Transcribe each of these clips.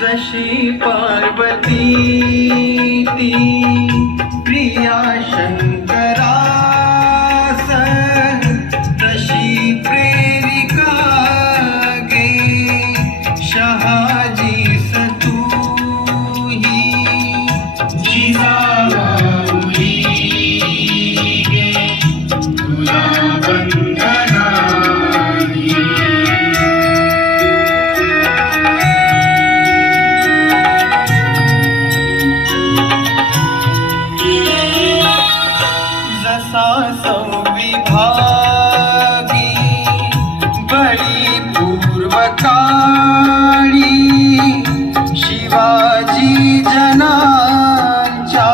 जशी पार्वती ती प्रिया शंकरास, तशी प्रेरिका गे शहाजीस तूही. जिजाबाई गे तुला वंदनानी. संविभागी बळी पूर्वकाळी शिवाजी जनांच्या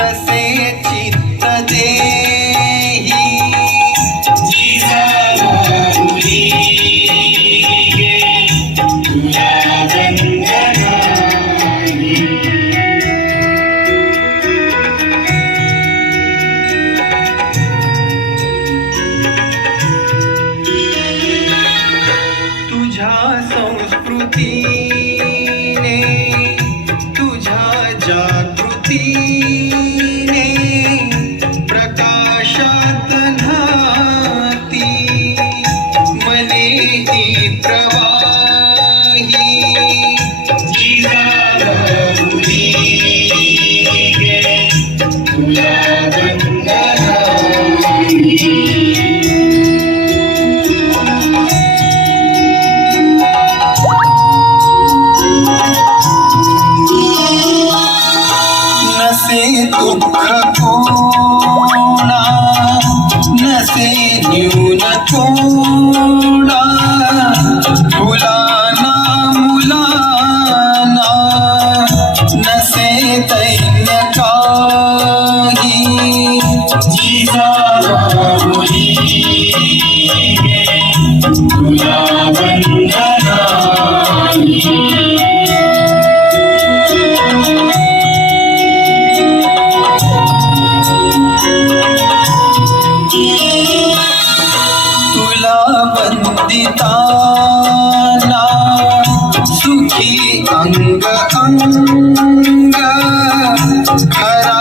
तसे चित्त देही. जिजाबाई गे तुला वंदनानी. संस्कृतीने तुझ्या जागृतीने प्रकाशात न्हाती मने ही प्रवाही. जिजाबाई गे तुला वंदनानी. दुःख कोणा नसे न्यून कोणा मुलाना मुलाना नसे दैन्य काही. जिजाबाई गे तुला वंदनानी. वंदिताना सुखी अंग अंग खरा